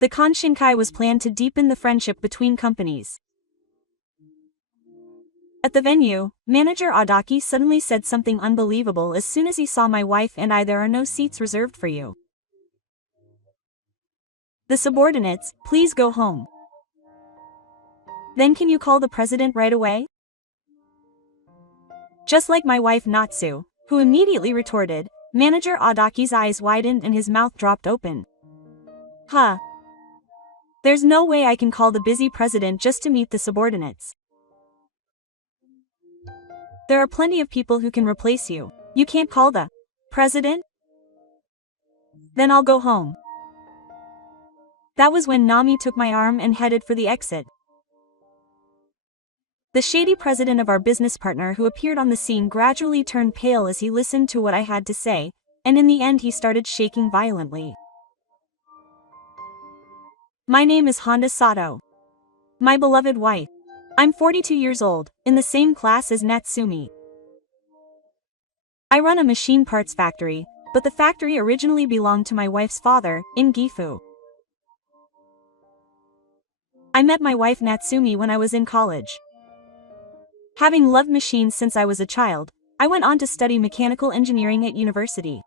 The Konshinkai was planned to deepen the friendship between companies. At the venue, manager Adaki suddenly said something unbelievable as soon as he saw my wife and I. "There are no seats reserved for you. The subordinates, please go home." "Then can you call the president right away?" Just like my wife Natsu, who immediately retorted, manager Adaki's eyes widened and his mouth dropped open. "Huh. There's no way I can call the busy president just to meet the subordinates. There are plenty of people who can replace you. You can't call the president? Then I'll go home." That was when Nami took my arm and headed for the exit. The shady president of our business partner who appeared on the scene gradually turned pale as he listened to what I had to say, and in the end he started shaking violently. "My name is Honda Sato. My beloved wife. I'm 42 years old, in the same class as Natsumi. I run a machine parts factory, but the factory originally belonged to my wife's father, in Gifu. I met my wife Natsumi when I was in college. Having loved machines since I was a child, I went on to study mechanical engineering at university.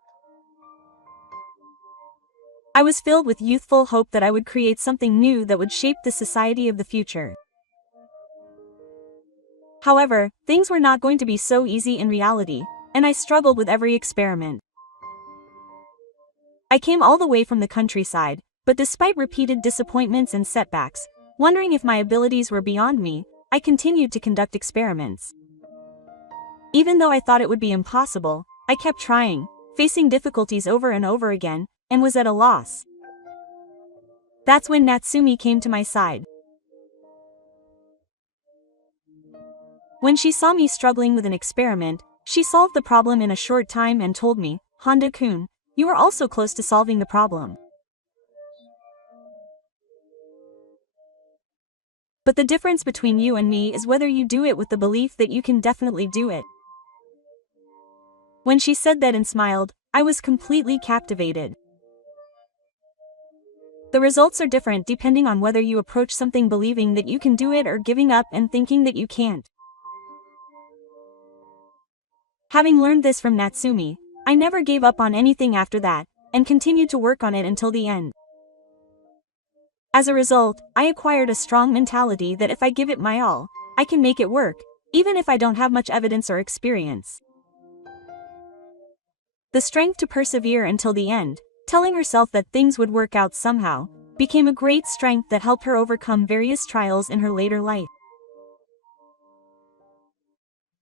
I was filled with youthful hope that I would create something new that would shape the society of the future. However, things were not going to be so easy in reality, and I struggled with every experiment. I came all the way from the countryside, but despite repeated disappointments and setbacks, wondering if my abilities were beyond me, I continued to conduct experiments. Even though I thought it would be impossible, I kept trying, facing difficulties over and over again, and was at a loss. That's when Natsumi came to my side. When she saw me struggling with an experiment, she solved the problem in a short time and told me, "Honda-kun, you are also close to solving the problem. But the difference between you and me is whether you do it with the belief that you can definitely do it." When she said that and smiled, I was completely captivated. The results are different depending on whether you approach something believing that you can do it or giving up and thinking that you can't. Having learned this from Natsumi, I never gave up on anything after that, and continued to work on it until the end. As a result, I acquired a strong mentality that if I give it my all, I can make it work, even if I don't have much evidence or experience. The strength to persevere until the end, telling herself that things would work out somehow, became a great strength that helped her overcome various trials in her later life.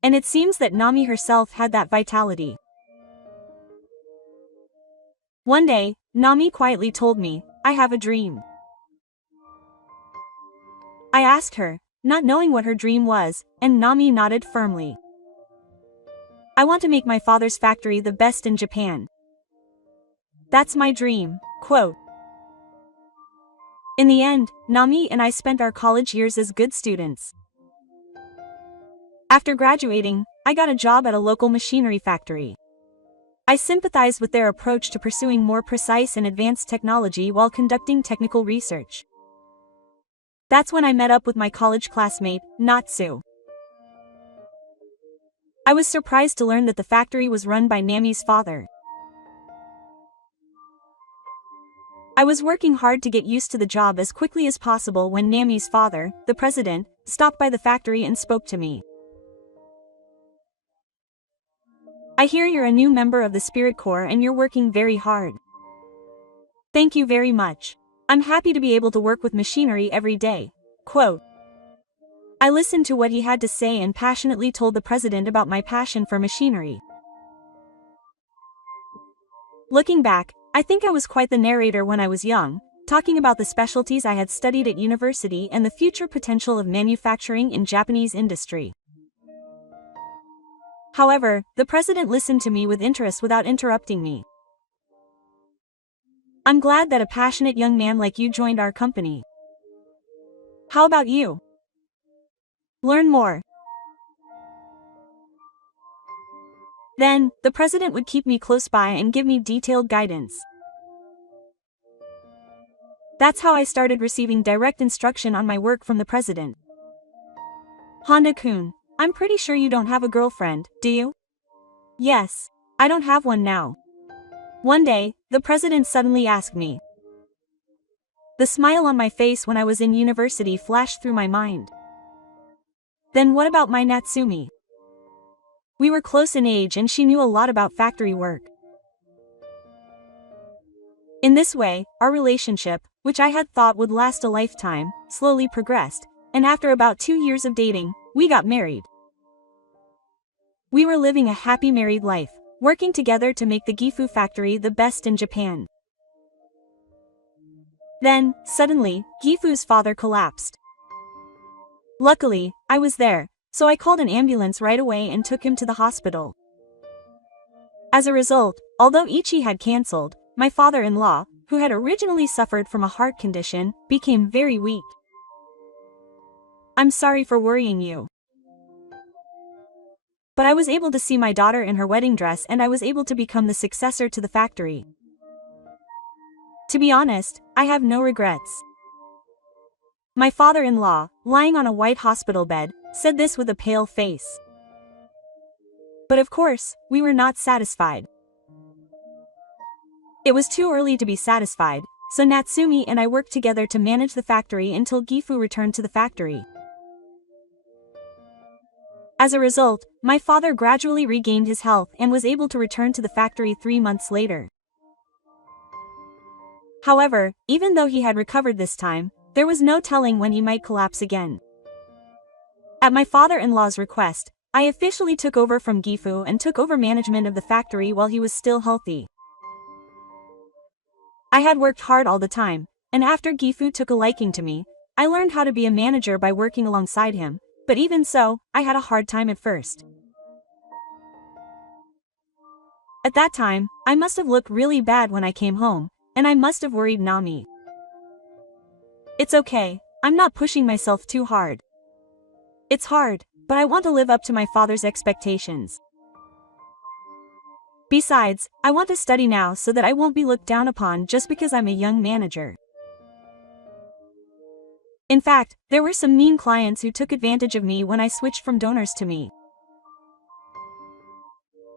And it seems that Nami herself had that vitality. One day, Nami quietly told me, "I have a dream." I asked her, not knowing what her dream was, and Nami nodded firmly. "I want to make my father's factory the best in Japan. That's my dream." Quote. In the end, Nami and I spent our college years as good students. After graduating, I got a job at a local machinery factory. I sympathized with their approach to pursuing more precise and advanced technology while conducting technical research. That's when I met up with my college classmate, Natsu. I was surprised to learn that the factory was run by Nami's father. I was working hard to get used to the job as quickly as possible when Nami's father, the president, stopped by the factory and spoke to me. "I hear you're a new member of the Spirit Corps and you're working very hard. Thank you very much. I'm happy to be able to work with machinery every day." Quote. I listened to what he had to say and passionately told the president about my passion for machinery. Looking back, I think I was quite the narrator when I was young, talking about the specialties I had studied at university and the future potential of manufacturing in Japanese industry. However, the president listened to me with interest without interrupting me. "I'm glad that a passionate young man like you joined our company. How about you? Learn more." Then, the president would keep me close by and give me detailed guidance. That's how I started receiving direct instruction on my work from the president. Honda-kun, I'm pretty sure you don't have a girlfriend, do you? Yes, I don't have one now. One day, the president suddenly asked me. The smile on my face when I was in university flashed through my mind. Then what about my Natsumi? We were close in age and she knew a lot about factory work. In this way, our relationship, which I had thought would last a lifetime, slowly progressed, and after about 2 years of dating, we got married. We were living a happy married life, working together to make the Gifu factory the best in Japan. Then, suddenly, Gifu's father collapsed. Luckily, I was there, so I called an ambulance right away and took him to the hospital. As a result, although Ichi had cancelled, my father-in-law, who had originally suffered from a heart condition, became very weak. I'm sorry for worrying you. But I was able to see my daughter in her wedding dress and I was able to become the successor to the factory. To be honest, I have no regrets. My father-in-law, lying on a white hospital bed, said this with a pale face. But of course, we were not satisfied. It was too early to be satisfied, so Natsumi and I worked together to manage the factory until Gifu returned to the factory. As a result, my father gradually regained his health and was able to return to the factory 3 months later. However, even though he had recovered this time, there was no telling when he might collapse again. At my father-in-law's request, I officially took over from Gifu and took over management of the factory while he was still healthy. I had worked hard all the time, and after Gifu took a liking to me, I learned how to be a manager by working alongside him, but even so, I had a hard time at first. At that time, I must have looked really bad when I came home, and I must have worried Nami. It's okay, I'm not pushing myself too hard. It's hard, but I want to live up to my father's expectations. Besides, I want to study now so that I won't be looked down upon just because I'm a young manager. In fact, there were some mean clients who took advantage of me when I switched from donors to me.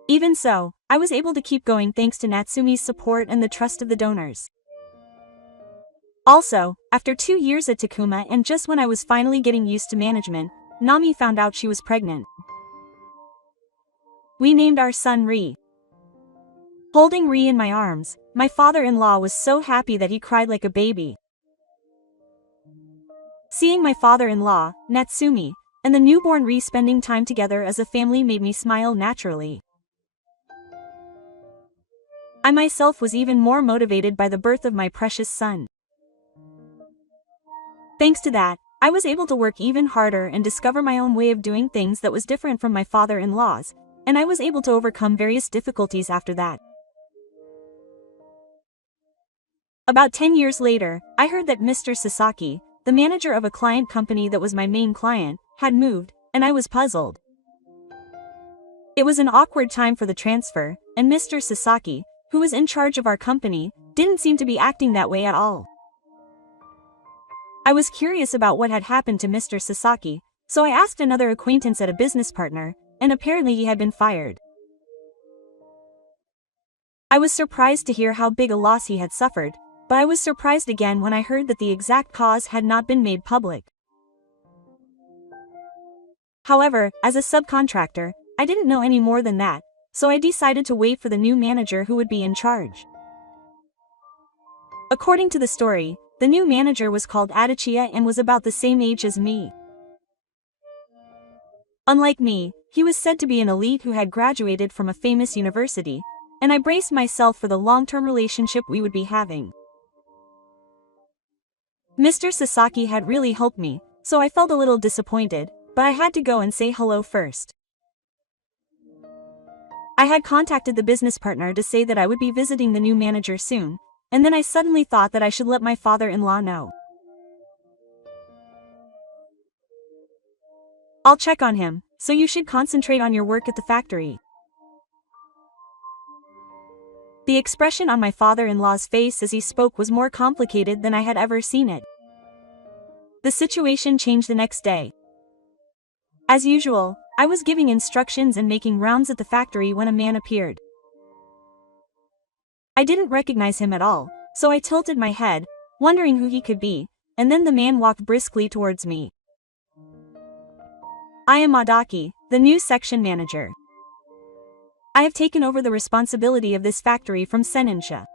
Even so, I was able to keep going thanks to Natsumi's support and the trust of the donors. Also, after 2 years at Takuma and just when I was finally getting used to management, Nami found out she was pregnant. We named our son Ri. Holding Ri in my arms, my father-in-law was so happy that he cried like a baby. Seeing my father-in-law, Natsumi, and the newborn Ri spending time together as a family made me smile naturally. I myself was even more motivated by the birth of my precious son. Thanks to that, I was able to work even harder and discover my own way of doing things that was different from my father-in-law's, and I was able to overcome various difficulties after that. About 10 years later, I heard that Mr. Sasaki, the manager of a client company that was my main client, had moved, and I was puzzled. It was an awkward time for the transfer, and Mr. Sasaki, who was in charge of our company, didn't seem to be acting that way at all. I was curious about what had happened to Mr. Sasaki, so I asked another acquaintance at a business partner, and apparently he had been fired. I was surprised to hear how big a loss he had suffered, but I was surprised again when I heard that the exact cause had not been made public. However, as a subcontractor, I didn't know any more than that, so I decided to wait for the new manager who would be in charge. According to the story, the new manager was called Adichia and was about the same age as me. Unlike me, he was said to be an elite who had graduated from a famous university, and I braced myself for the long-term relationship we would be having. Mr. Sasaki had really helped me, so I felt a little disappointed, but I had to go and say hello first. I had contacted the business partner to say that I would be visiting the new manager soon, and then I suddenly thought that I should let my father-in-law know. I'll check on him, so you should concentrate on your work at the factory. The expression on my father-in-law's face as he spoke was more complicated than I had ever seen it. The situation changed the next day. As usual, I was giving instructions and making rounds at the factory when a man appeared. I didn't recognize him at all, so I tilted my head, wondering who he could be, and then the man walked briskly towards me. I am Adaki, the new section manager. I have taken over the responsibility of this factory from Seninsha.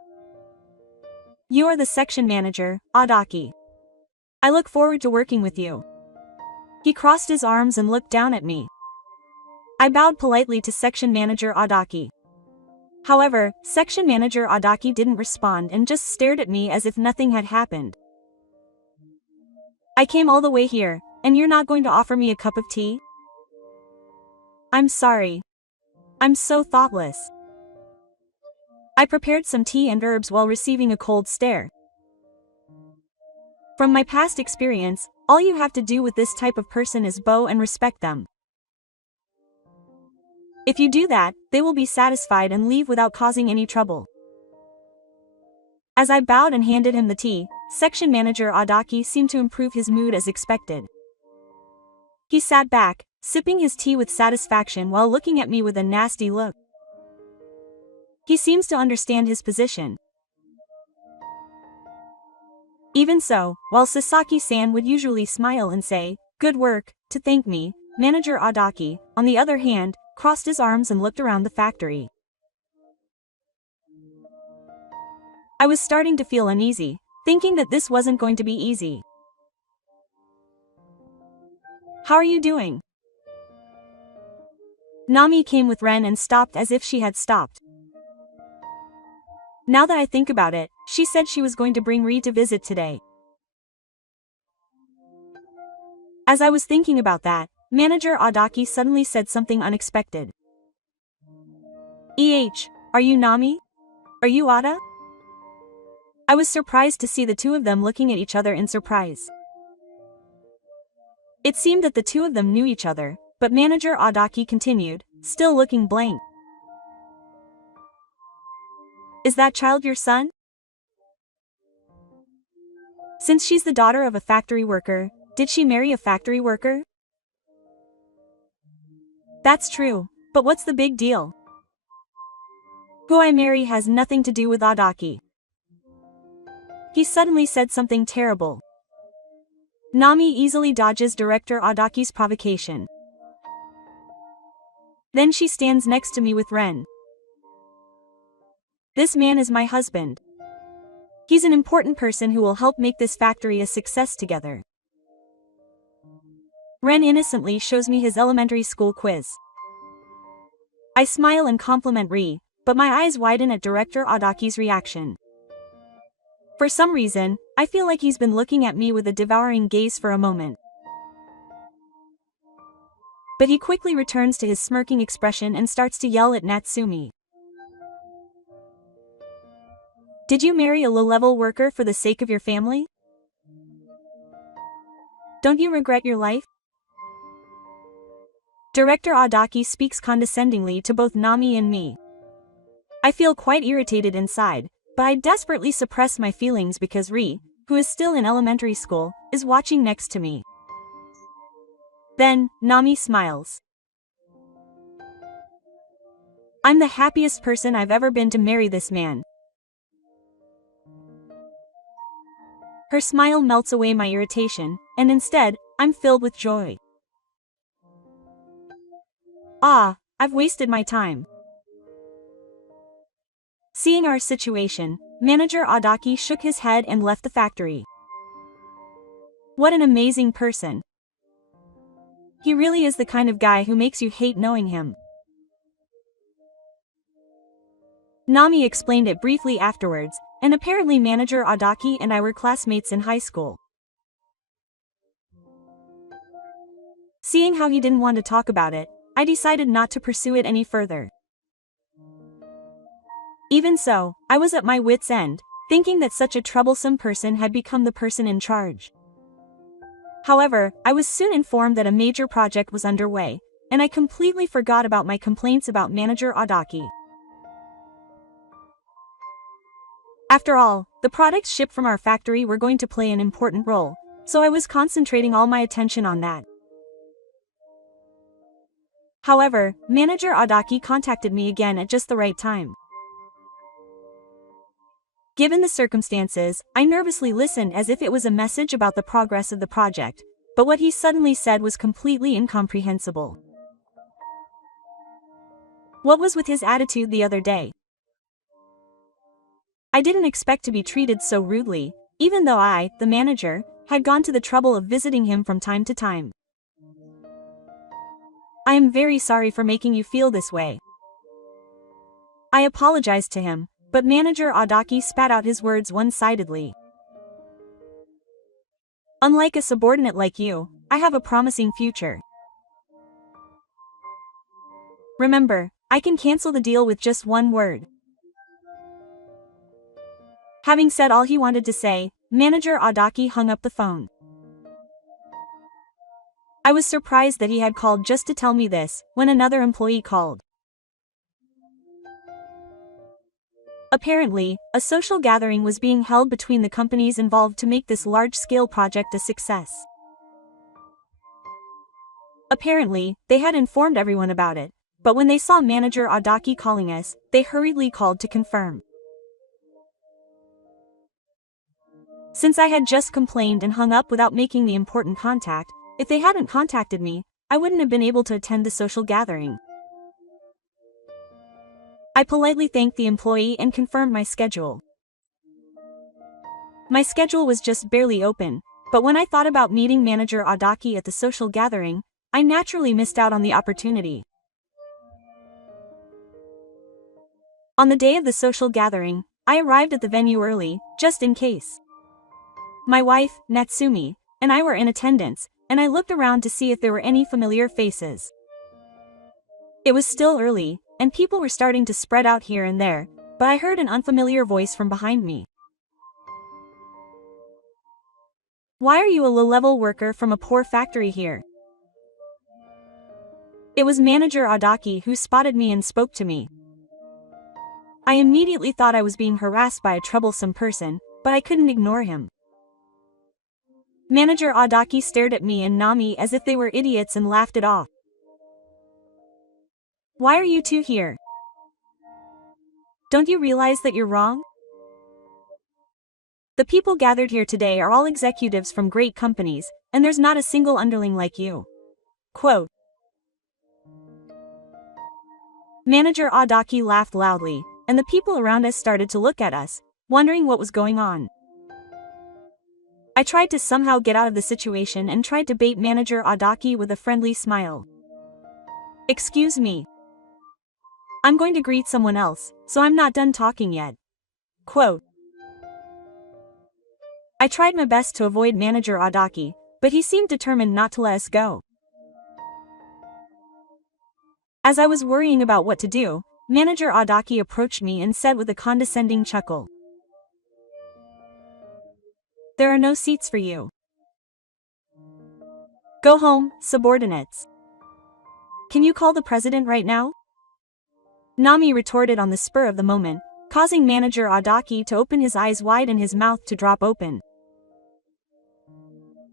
You are the section manager, Adaki. I look forward to working with you. He crossed his arms and looked down at me. I bowed politely to section manager Adaki. However, section manager Adaki didn't respond and just stared at me as if nothing had happened. I came all the way here, and you're not going to offer me a cup of tea? I'm sorry. I'm so thoughtless. I prepared some tea and herbs while receiving a cold stare. From my past experience, all you have to do with this type of person is bow and respect them. If you do that, they will be satisfied and leave without causing any trouble. As I bowed and handed him the tea, section manager Adaki seemed to improve his mood as expected. He sat back, sipping his tea with satisfaction while looking at me with a nasty look. He seems to understand his position. Even so, while Sasaki-san would usually smile and say, "Good work," to thank me, manager Adaki, on the other hand, crossed his arms and looked around the factory. I was starting to feel uneasy, thinking that this wasn't going to be easy. "How are you doing?" Nami came with Ren and stopped as if she had stopped. Now that I think about it, she said she was going to bring Ri to visit today. As I was thinking about that, manager Adaki suddenly said something unexpected. Are you Nami? Are you Ada? I was surprised to see the two of them looking at each other in surprise. It seemed that the two of them knew each other, but manager Adaki continued, still looking blank. Is that child your son? Since she's the daughter of a factory worker, did she marry a factory worker? That's true, but what's the big deal? Who I marry has nothing to do with Adaki. He suddenly said something terrible. Nami easily dodges director Adaki's provocation. Then she stands next to me with Ren. This man is my husband. He's an important person who will help make this factory a success together. Ren innocently shows me his elementary school quiz. I smile and compliment Ri, but my eyes widen at director Adaki's reaction. For some reason, I feel like he's been looking at me with a devouring gaze for a moment. But he quickly returns to his smirking expression and starts to yell at Natsumi. Did you marry a low-level worker for the sake of your family? Don't you regret your life? Director Adaki speaks condescendingly to both Nami and me. I feel quite irritated inside, but I desperately suppress my feelings because Ri, who is still in elementary school, is watching next to me. Then, Nami smiles. I'm the happiest person I've ever been to marry this man. Her smile melts away my irritation, and instead, I'm filled with joy. I've wasted my time. Seeing our situation, manager Adaki shook his head and left the factory. What an amazing person. He really is the kind of guy who makes you hate knowing him. Nami explained it briefly afterwards, and apparently manager Adaki and I were classmates in high school. Seeing how he didn't want to talk about it, I decided not to pursue it any further. Even so, I was at my wit's end, thinking that such a troublesome person had become the person in charge. However, I was soon informed that a major project was underway, and I completely forgot about my complaints about manager Adaki. After all, the products shipped from our factory were going to play an important role, so I was concentrating all my attention on that. However, Manager Adaki contacted me again at just the right time. Given the circumstances, I nervously listened as if it was a message about the progress of the project, but what he suddenly said was completely incomprehensible. What was with his attitude the other day? I didn't expect to be treated so rudely, even though I, the manager, had gone to the trouble of visiting him from time to time. I am very sorry for making you feel this way. I apologized to him, but Manager Adaki spat out his words one-sidedly. Unlike a subordinate like you, I have a promising future. Remember, I can cancel the deal with just one word. Having said all he wanted to say, Manager Adaki hung up the phone. I was surprised that he had called just to tell me this, when another employee called. Apparently, a social gathering was being held between the companies involved to make this large-scale project a success. Apparently, they had informed everyone about it, but when they saw Manager Adaki calling us, they hurriedly called to confirm. Since I had just complained and hung up without making the important contact, if they hadn't contacted me, I wouldn't have been able to attend the social gathering. I politely thanked the employee and confirmed my schedule. My schedule was just barely open, but when I thought about meeting Manager Adaki at the social gathering, I naturally missed out on the opportunity. On the day of the social gathering, I arrived at the venue early, just in case. My wife, Natsumi, and I were in attendance, and I looked around to see if there were any familiar faces. It was still early, and people were starting to spread out here and there, but I heard an unfamiliar voice from behind me. Why are you a low-level worker from a poor factory here? It was Manager Adaki who spotted me and spoke to me. I immediately thought I was being harassed by a troublesome person, but I couldn't ignore him. Manager Adaki stared at me and Nami as if they were idiots and laughed it off. Why are you two here? Don't you realize that you're wrong? The people gathered here today are all executives from great companies, and there's not a single underling like you. Quote. Manager Adaki laughed loudly, and the people around us started to look at us, wondering what was going on. I tried to somehow get out of the situation and tried to bait Manager Adaki with a friendly smile. Excuse me. I'm going to greet someone else, so I'm not done talking yet. Quote. I tried my best to avoid Manager Adaki, but he seemed determined not to let us go. As I was worrying about what to do, Manager Adaki approached me and said with a condescending chuckle. There are no seats for you. Go home, subordinates. Can you call the president right now? Nami retorted on the spur of the moment, causing Manager Adaki to open his eyes wide and his mouth to drop open.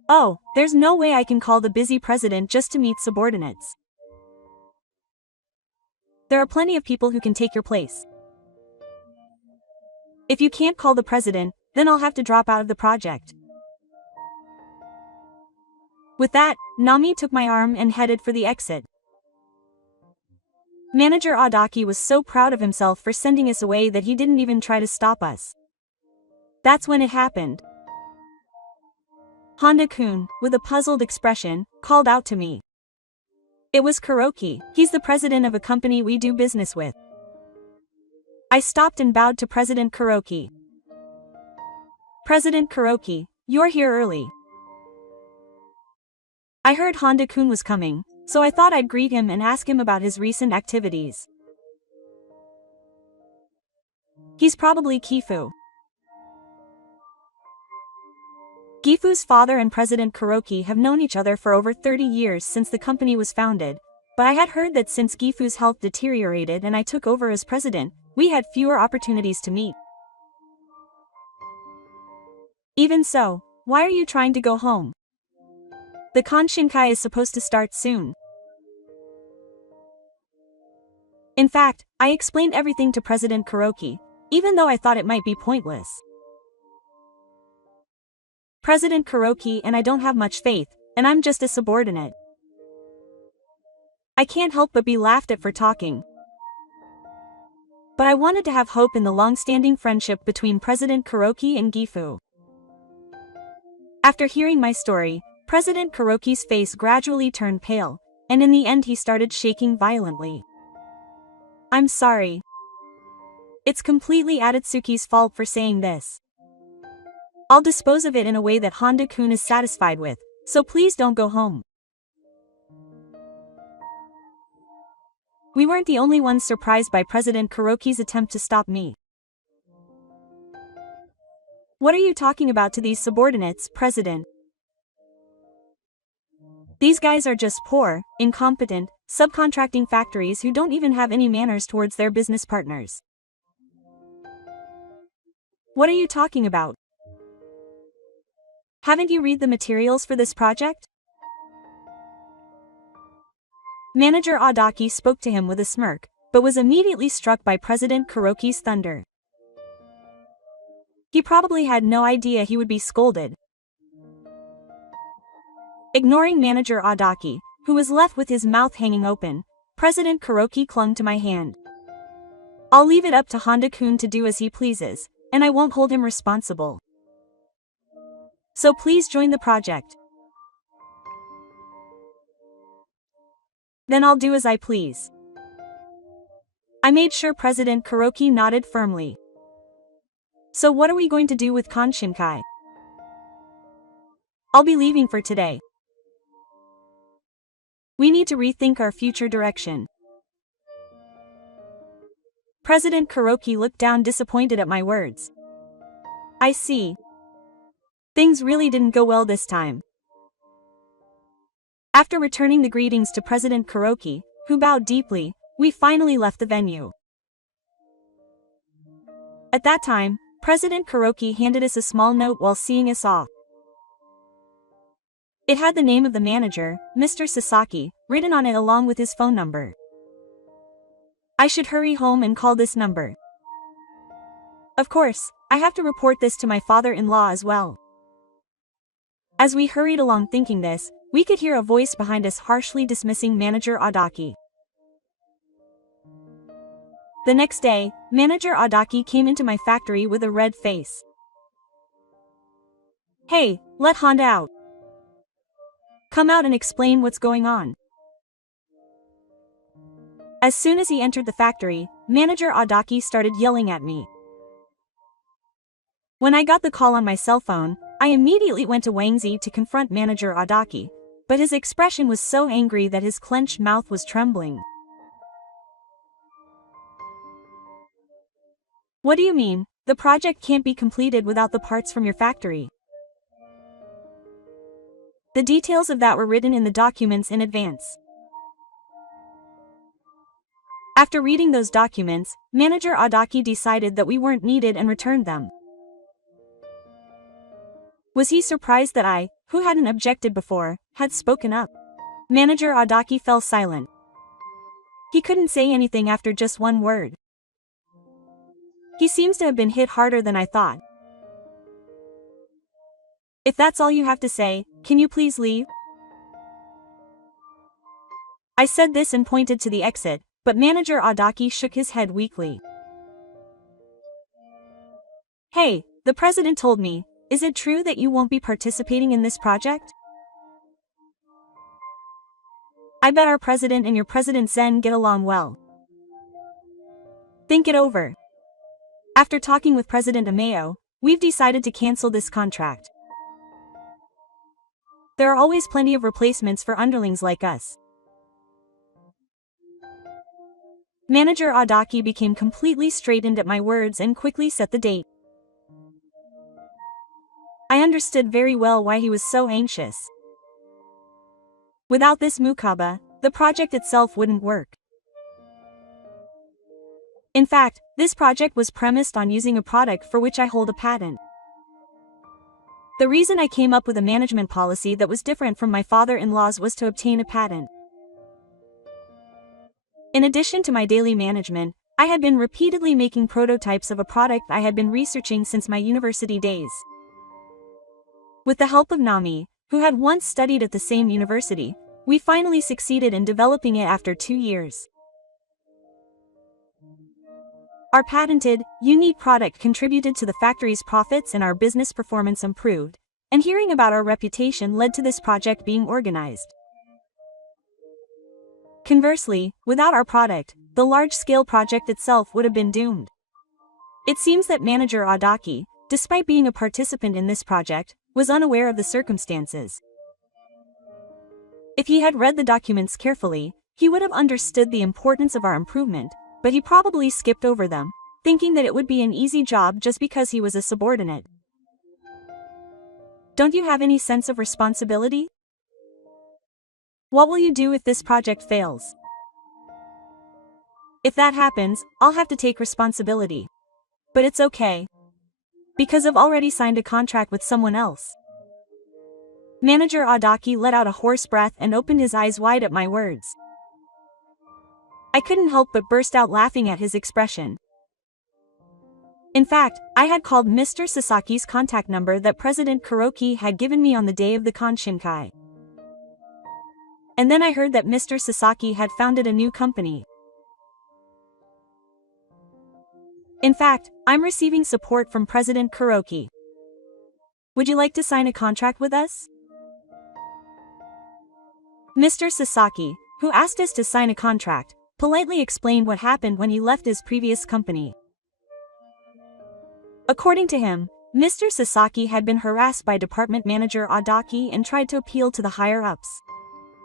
Oh, there's no way I can call the busy president just to meet subordinates. There are plenty of people who can take your place. If you can't call the president, then I'll have to drop out of the project. With that, Nami took my arm and headed for the exit. Manager Adaki was so proud of himself for sending us away that he didn't even try to stop us. That's when it happened. Honda-kun, with a puzzled expression, called out to me. It was Kuroki. He's the president of a company we do business with. I stopped and bowed to President Kuroki. President Kuroki, you're here early. I heard Honda-kun was coming, so I thought I'd greet him and ask him about his recent activities. He's probably Gifu. Gifu's father and President Kuroki have known each other for over 30 years since the company was founded, but I had heard that since Gifu's health deteriorated and I took over as president, we had fewer opportunities to meet. Even so, why are you trying to go home? The Konshinkai is supposed to start soon. In fact, I explained everything to President Kuroki, even though I thought it might be pointless. President Kuroki and I don't have much faith, and I'm just a subordinate. I can't help but be laughed at for talking. But I wanted to have hope in the long-standing friendship between President Kuroki and Gifu. After hearing my story, President Kuroki's face gradually turned pale, and in the end he started shaking violently. I'm sorry. It's completely Adatsuki's fault for saying this. I'll dispose of it in a way that Honda-kun is satisfied with, so please don't go home. We weren't the only ones surprised by President Kuroki's attempt to stop me. What are you talking about to these subordinates, President? These guys are just poor, incompetent, subcontracting factories who don't even have any manners towards their business partners. What are you talking about? Haven't you read the materials for this project? Manager Adaki spoke to him with a smirk, but was immediately struck by President Kuroki's thunder. He probably had no idea he would be scolded. Ignoring Manager Adaki, who was left with his mouth hanging open, President Kuroki clung to my hand. I'll leave it up to Honda-kun to do as he pleases, and I won't hold him responsible. So please join the project. Then I'll do as I please. I made sure President Kuroki nodded firmly. So what are we going to do with Konshinkai? I'll be leaving for today. We need to rethink our future direction. President Kuroki looked down disappointed at my words. I see. Things really didn't go well this time. After returning the greetings to President Kuroki, who bowed deeply, we finally left the venue. At that time, President Kuroki handed us a small note while seeing us off. It had the name of the manager, Mr. Sasaki, written on it along with his phone number. I should hurry home and call this number. Of course, I have to report this to my father-in-law as well. As we hurried along thinking this, we could hear a voice behind us harshly dismissing Manager Adaki. The next day, Manager Adaki came into my factory with a red face. Hey, let Honda out. Come out and explain what's going on. As soon as he entered the factory, Manager Adaki started yelling at me. When I got the call on my cell phone, I immediately went to Wangzi to confront Manager Adaki, but his expression was so angry that his clenched mouth was trembling. What do you mean? The project can't be completed without the parts from your factory. The details of that were written in the documents in advance. After reading those documents, Manager Adaki decided that we weren't needed and returned them. Was he surprised that I, who hadn't objected before, had spoken up? Manager Adaki fell silent. He couldn't say anything after just one word. He seems to have been hit harder than I thought. If that's all you have to say, can you please leave? I said this and pointed to the exit, but Manager Adaki shook his head weakly. Hey, the president told me, is it true that you won't be participating in this project? I bet our president and your President Zen get along well. Think it over. After talking with President Ameo, we've decided to cancel this contract. There are always plenty of replacements for underlings like us. Manager Adaki became completely straightened at my words and quickly set the date. I understood very well why he was so anxious. Without this Mukaba, the project itself wouldn't work. In fact, this project was premised on using a product for which I hold a patent. The reason I came up with a management policy that was different from my father-in-law's was to obtain a patent. In addition to my daily management, I had been repeatedly making prototypes of a product I had been researching since my university days. With the help of Nami, who had once studied at the same university, we finally succeeded in developing it after 2 years. Our patented, unique product contributed to the factory's profits and our business performance improved, and hearing about our reputation led to this project being organized. Conversely, without our product, the large-scale project itself would have been doomed. It seems that Manager Adaki, despite being a participant in this project, was unaware of the circumstances. If he had read the documents carefully, he would have understood the importance of our improvement, but he probably skipped over them, thinking that it would be an easy job just because he was a subordinate. Don't you have any sense of responsibility? What will you do if this project fails? If that happens, I'll have to take responsibility. But it's okay. Because I've already signed a contract with someone else. Manager Adaki let out a hoarse breath and opened his eyes wide at my words. I couldn't help but burst out laughing at his expression. In fact, I had called Mr. Sasaki's contact number that President Kuroki had given me on the day of the Konshinkai. And then I heard that Mr. Sasaki had founded a new company. In fact, I'm receiving support from President Kuroki. Would you like to sign a contract with us? Mr. Sasaki, who asked us to sign a contract, politely explained what happened when he left his previous company. According to him, Mr. Sasaki had been harassed by Department Manager Adaki and tried to appeal to the higher-ups.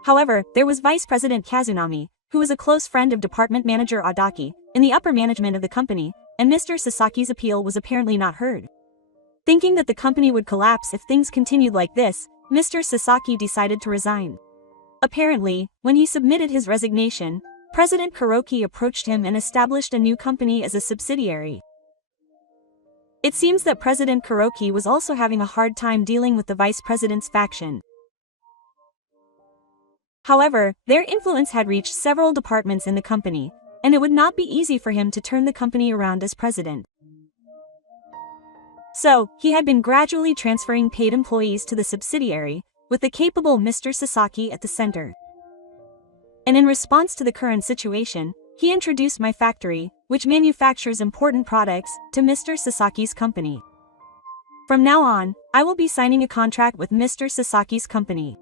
However, there was Vice President Kazunami, who was a close friend of Department Manager Adaki, in the upper management of the company, and Mr. Sasaki's appeal was apparently not heard. Thinking that the company would collapse if things continued like this, Mr. Sasaki decided to resign. Apparently, when he submitted his resignation, President Kuroki approached him and established a new company as a subsidiary. It seems that President Kuroki was also having a hard time dealing with the vice president's faction. However, their influence had reached several departments in the company, and it would not be easy for him to turn the company around as president. So, he had been gradually transferring paid employees to the subsidiary, with the capable Mr. Sasaki at the center. And in response to the current situation, he introduced my factory, which manufactures important products, to Mr. Sasaki's company. From now on, I will be signing a contract with Mr. Sasaki's company.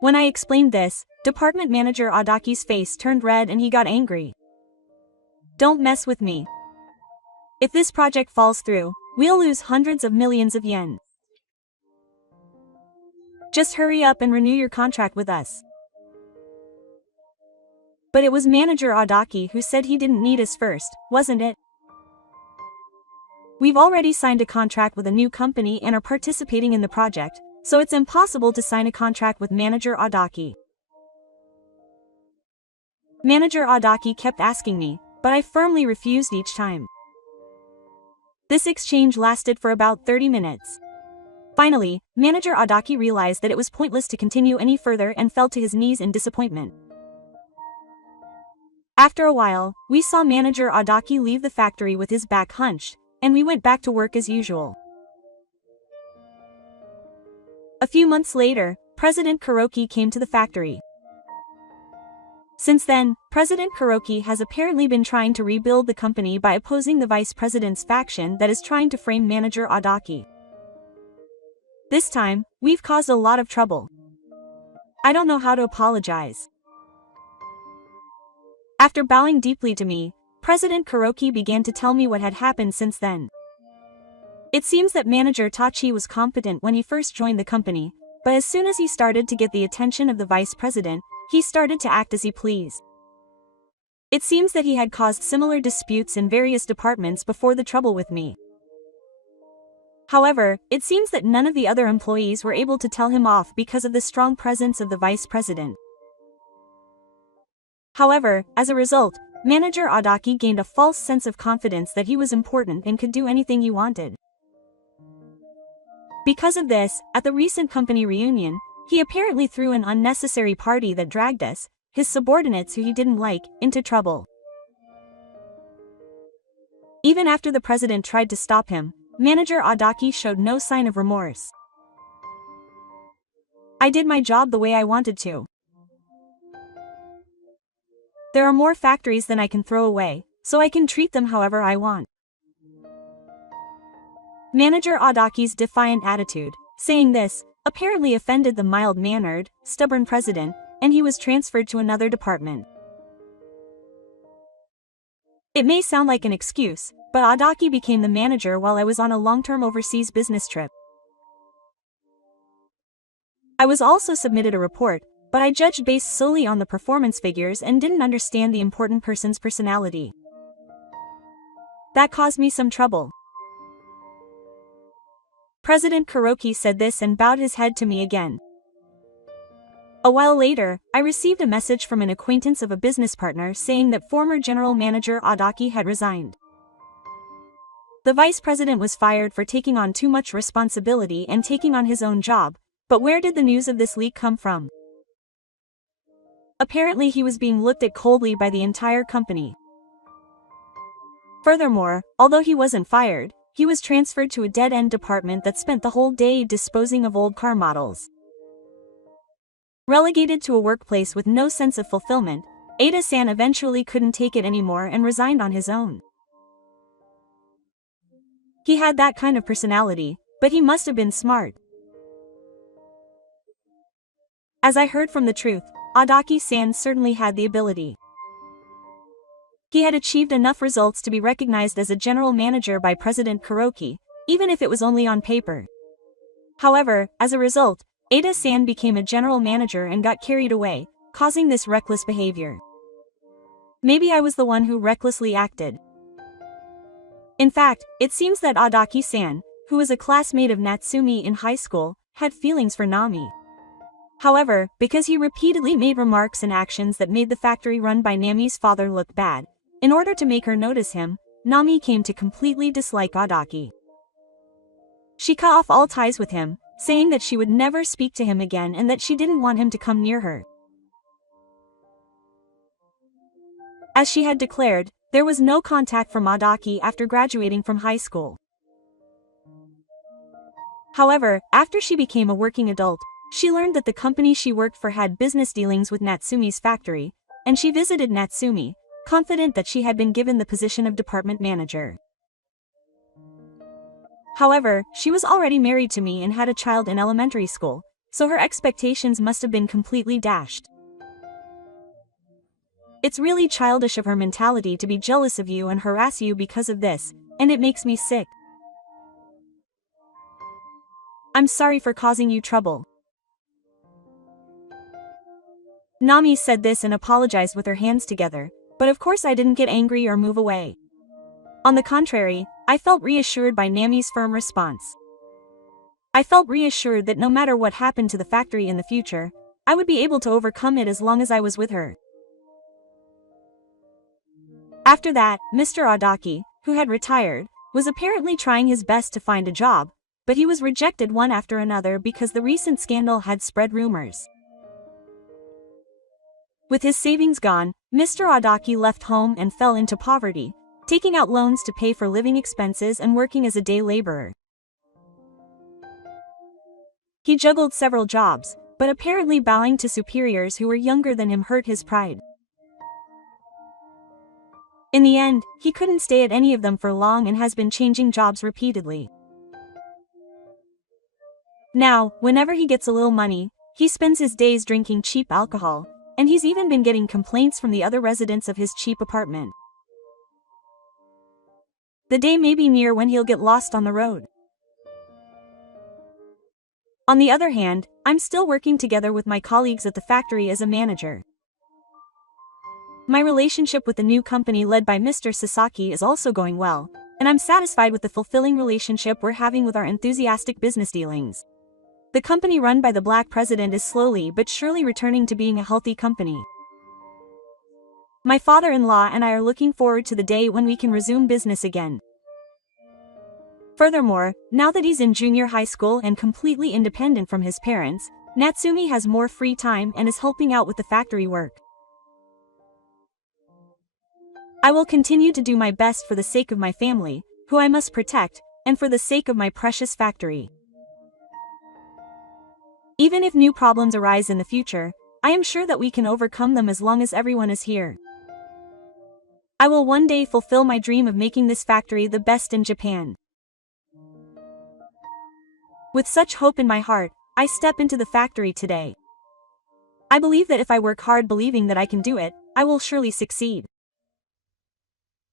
When I explained this, Department Manager Adaki's face turned red and he got angry. Don't mess with me. If this project falls through, we'll lose hundreds of millions of yen. Just hurry up and renew your contract with us. But it was Manager Adaki who said he didn't need us first, wasn't it? We've already signed a contract with a new company and are participating in the project, so it's impossible to sign a contract with Manager Adaki. Manager Adaki kept asking me, but I firmly refused each time. This exchange lasted for about 30 minutes. Finally, Manager Adaki realized that it was pointless to continue any further and fell to his knees in disappointment. After a while, we saw Manager Adaki leave the factory with his back hunched, and we went back to work as usual. A few months later, President Kuroki came to the factory. Since then, President Kuroki has apparently been trying to rebuild the company by opposing the vice president's faction that is trying to frame Manager Adaki. This time, we've caused a lot of trouble. I don't know how to apologize. After bowing deeply to me, President Kuroki began to tell me what had happened since then. It seems that Manager Tachi was competent when he first joined the company, but as soon as he started to get the attention of the vice president, he started to act as he pleased. It seems that he had caused similar disputes in various departments before the trouble with me. However, it seems that none of the other employees were able to tell him off because of the strong presence of the vice president. However, as a result, Manager Adaki gained a false sense of confidence that he was important and could do anything he wanted. Because of this, at the recent company reunion, he apparently threw an unnecessary party that dragged us, his subordinates who he didn't like, into trouble. Even after the president tried to stop him, Manager Adaki showed no sign of remorse. I did my job the way I wanted to. There are more factories than I can throw away, so I can treat them however I want. Manager Adaki's defiant attitude, saying this, apparently offended the mild-mannered, stubborn president, and he was transferred to another department. It may sound like an excuse, but Adaki became the manager while I was on a long-term overseas business trip. I was also submitted a report, but I judged based solely on the performance figures and didn't understand the important person's personality. That caused me some trouble. President Kuroki said this and bowed his head to me again. A while later, I received a message from an acquaintance of a business partner saying that former General Manager Adaki had resigned. The vice president was fired for taking on too much responsibility and taking on his own job, but where did the news of this leak come from? Apparently he was being looked at coldly by the entire company. Furthermore, although he wasn't fired, he was transferred to a dead-end department that spent the whole day disposing of old car models. Relegated to a workplace with no sense of fulfillment, Ada-san eventually couldn't take it anymore and resigned on his own. He had that kind of personality, but he must have been smart. As I heard from the truth, Adaki-san certainly had the ability. He had achieved enough results to be recognized as a general manager by President Kuroki, even if it was only on paper. However, as a result, Ada-san became a general manager and got carried away, causing this reckless behavior. Maybe I was the one who recklessly acted. In fact, it seems that Adaki-san, who was a classmate of Natsumi in high school, had feelings for Nami. However, because he repeatedly made remarks and actions that made the factory run by Nami's father look bad, in order to make her notice him, Nami came to completely dislike Adaki. She cut off all ties with him, saying that she would never speak to him again and that she didn't want him to come near her. As she had declared, there was no contact from Adaki after graduating from high school. However, after she became a working adult, she learned that the company she worked for had business dealings with Natsumi's factory, and she visited Natsumi, confident that she had been given the position of department manager. However, she was already married to me and had a child in elementary school, so her expectations must have been completely dashed. It's really childish of her mentality to be jealous of you and harass you because of this, and it makes me sick. I'm sorry for causing you trouble. Nami said this and apologized with her hands together, but of course I didn't get angry or move away. On the contrary, I felt reassured by Nami's firm response. I felt reassured that no matter what happened to the factory in the future, I would be able to overcome it as long as I was with her. After that, Mr. Adaki, who had retired, was apparently trying his best to find a job, but he was rejected one after another because the recent scandal had spread rumors. With his savings gone, Mr. Adaki left home and fell into poverty, taking out loans to pay for living expenses and working as a day laborer. He juggled several jobs, but apparently bowing to superiors who were younger than him hurt his pride. In the end, he couldn't stay at any of them for long and has been changing jobs repeatedly. Now, whenever he gets a little money, he spends his days drinking cheap alcohol, and he's even been getting complaints from the other residents of his cheap apartment. The day may be near when he'll get lost on the road. On the other hand, I'm still working together with my colleagues at the factory as a manager. My relationship with the new company led by Mr. Sasaki is also going well, and I'm satisfied with the fulfilling relationship we're having with our enthusiastic business dealings. The company run by the black president is slowly but surely returning to being a healthy company. My father-in-law and I are looking forward to the day when we can resume business again. Furthermore, now that he's in junior high school and completely independent from his parents, Natsumi has more free time and is helping out with the factory work. I will continue to do my best for the sake of my family, who I must protect, and for the sake of my precious factory. Even if new problems arise in the future, I am sure that we can overcome them as long as everyone is here. I will one day fulfill my dream of making this factory the best in Japan. With such hope in my heart, I step into the factory today. I believe that if I work hard believing that I can do it, I will surely succeed.